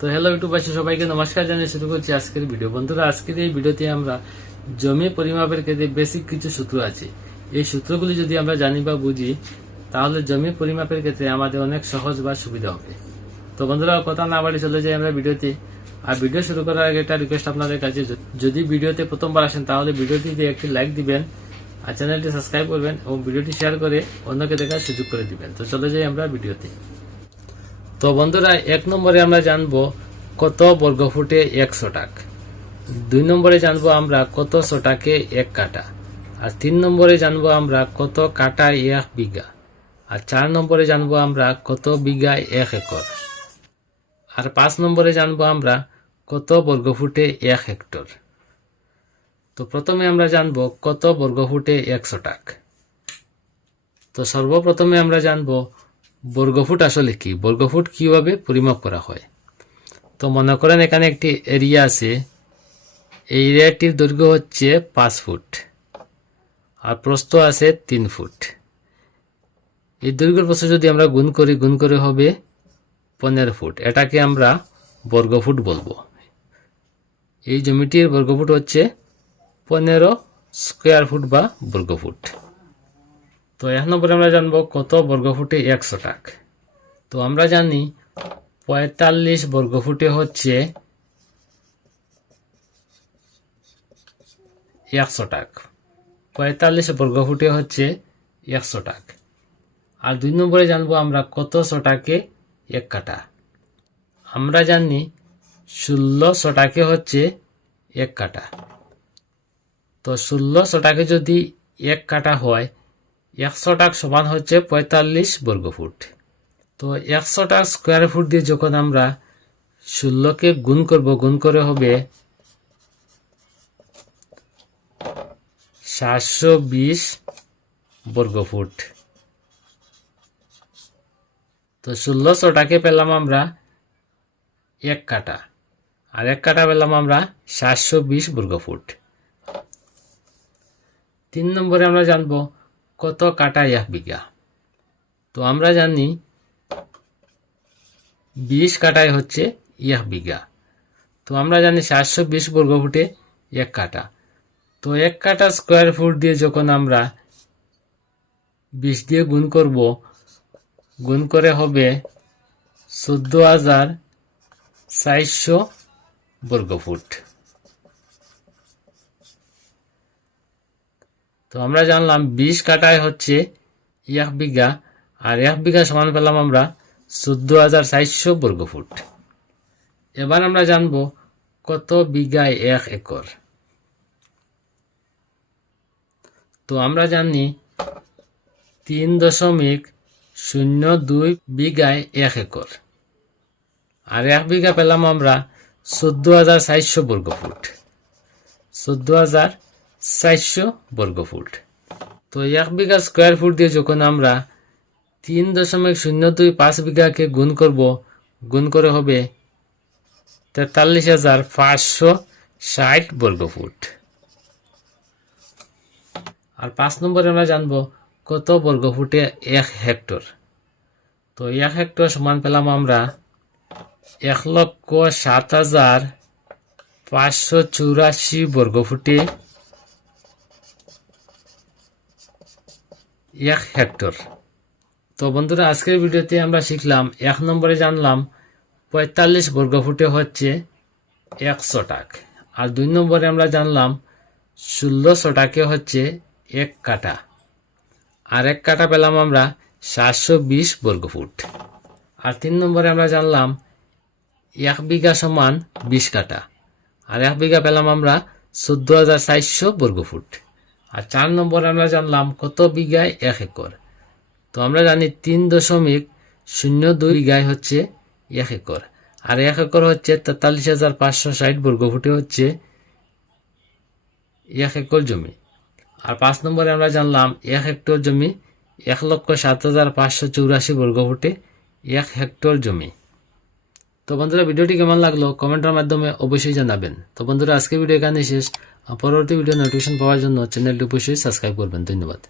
তো হ্যালো ইউটিউবাসী সবাইকে নমস্কার জানিয়ে শুরু করছি আজকের ভিডিও বন্ধুরা, আজকের এই ভিডিওতে আমরা জমি পরিমাপের ক্ষেত্রে বেসিক কিছু সূত্র আছে। এই সূত্রগুলি যদি আমরা জানি বা বুঝি, তাহলে জমি পরিমাপের ক্ষেত্রে আমাদের অনেক সহজ বা সুবিধা হবে। তো বন্ধুরা কথা না বাড়ি চলে যাই আমরা ভিডিওতে আর ভিডিও শুরু করার আগে একটা রিকোয়েস্ট আপনাদের কাছে যদি ভিডিওতে প্রথমবার আসেন, তাহলে ভিডিওটিতে একটি লাইক দিবেন আর চ্যানেলটি সাবস্ক্রাইব করবেন এবং ভিডিওটি শেয়ার করে অন্যকে দেখার সুযোগ করে দিবেন। তো চলে যাই আমরা ভিডিওতে তো বন্ধুরা, এক নম্বরে আমরা জানব কত বর্গফুটে এক শটাক দুই নম্বরে জানব আমরা কত শটাকে এক কাটা আর তিন নম্বরে জানব আমরা কত কাটা এক বিঘা। আর চার নম্বরে জানব আমরা কত বিঘা এক একর। আর পাঁচ নম্বরে জানব আমরা কত বর্গফুটে এক হেক্টর। তো প্রথমে আমরা জানব কত বর্গফুটে এক শটাক তো সর্বপ্রথমে আমরা জানব বর্গফুট আসলে কি? বর্গফুট কীভাবে পরিমাপ করা হয়? তো মনে করেন এখানে একটি এরিয়া আছে। এই এরিয়াটির দৈর্ঘ্য হচ্ছে পাঁচ ফুট আর প্রস্থ আছে তিন ফুট। এই দৈর্ঘ্যের প্রস্থ যদি আমরা গুণ করি, গুণ করে হবে পনেরো ফুট। এটাকে আমরা বর্গফুট বলব। এই জমিটির বর্গফুট হচ্ছে পনেরো স্কোয়ার ফুট বা বর্গফুট। তো এক নম্বরে আমরা জানব কত বর্গফুটে একশো টাক। তো আমরা জানি পঁয়তাল্লিশ বর্গফুটে হচ্ছে একশো টাক। পঁয়তাল্লিশ বর্গফুটে হচ্ছে একশো টাক। আর দুই নম্বরে জানব আমরা কত শটাকে এক কাটা আমরা জানি ষোলো শটাকে হচ্ছে এক কাটা তো ষোলো শটাকে যদি এক কাটা হয় একশো টাক সমান হচ্ছে পঁয়তাল্লিশ বর্গফুট তো একশো টাক স্কোয়ার ফুট দিয়ে যখন আমরা ষোলোকে গুণ করব, গুণ করে হবে সাতশো বিশ বর্গফুট তো ষোলোশোটাকে পেলাম আমরা এক কাটা। আর এক কাটা পেলাম আমরা সাতশো বিশ বর্গফুট তিন নম্বরে আমরা জানব কত কাটা এক বিঘা? তো আমরা জানি বিশ কাটায় হচ্ছে এক বিঘা। তো আমরা জানি সাতশো বিশ বর্গ ফুটে এক কাটা। তো এক কাটা স্কোয়ার ফুট দিয়ে যখন আমরা বিশ দিয়ে গুণ করব, গুণ করে হবে চোদ্দ হাজার চারশো বর্গ ফুট। তো আমরা জানলাম বিশ কাটায় হচ্ছে এক বিঘা, আর এক বিঘা সমান পেলাম আমরা চোদ্দ হাজার চারশো বর্গফুট এবার আমরা জানব কত বিঘায় এক একর। তো আমরা জানি তিন দশমিক শূন্য দুই বিঘায় এক একর। আর এক বিঘা পেলাম আমরা চোদ্দ হাজার চারশো বর্গফুট চোদ্দ হাজার চারশো বর্গফুট। তো এক বিঘা স্কোয়ার ফুট দিয়ে যখন আমরা তিন দশমিক শূন্য দুই পাঁচ বিঘাকে গুণ করব, গুণ করে হবে তেতাল্লিশ হাজার পাঁচশো ষাট বর্গফুট। আর পাঁচ নম্বরে আমরা জানব কত বর্গফুটে এক হেক্টর। তো এক হেক্টর সমান পেলাম আমরা এক লক্ষ সাত হাজার পাঁচশো চুরাশি বর্গফুটে এক হেক্টর। তো বন্ধুরা, আজকের ভিডিওতে আমরা শিখলাম, এক নম্বরে জানলাম পঁয়তাল্লিশ বর্গফুটে হচ্ছে একশো টাক। আর দুই নম্বরে আমরা জানলাম ষোলোশো টাকে হচ্ছে এক কাটা আর এক কাটা পেলাম আমরা সাতশো বিশ বর্গফুট। আর তিন নম্বরে আমরা জানলাম এক বিঘা সমান বিশ কাটা আর এক বিঘা পেলাম আমরা চোদ্দ হাজার চারশো বর্গফুট। আর চার নম্বরে আমরা জানলাম কত বিঘায় এক একর। তো আমরা জানি তিন দশমিক শূন্য দুই বিঘায় হচ্ছে এক একর। আর এক একর হচ্ছে তেতাল্লিশ হাজার পাঁচশো ষাট বর্গফুটে হচ্ছে এক একর জমি। আর পাঁচ নম্বরে আমরা জানলাম এক হেক্টর জমি এক লক্ষ সাত হাজার পাঁচশো চৌরাশি বর্গফুটে এক হেক্টর জমি। তো বন্ধুরা, ভিডিওটি কেমন লাগল কমেন্টের মাধ্যমে অবশ্যই জানাবেন। তো বন্ধুরা আজকে ভিডিও এখানে শেষ। পরবর্তী ভিডিও নোটিফিকেশন পাওয়ার জন্য চ্যানেলটি অবশ্যই সাবস্ক্রাইব করবেন। ধন্যবাদ।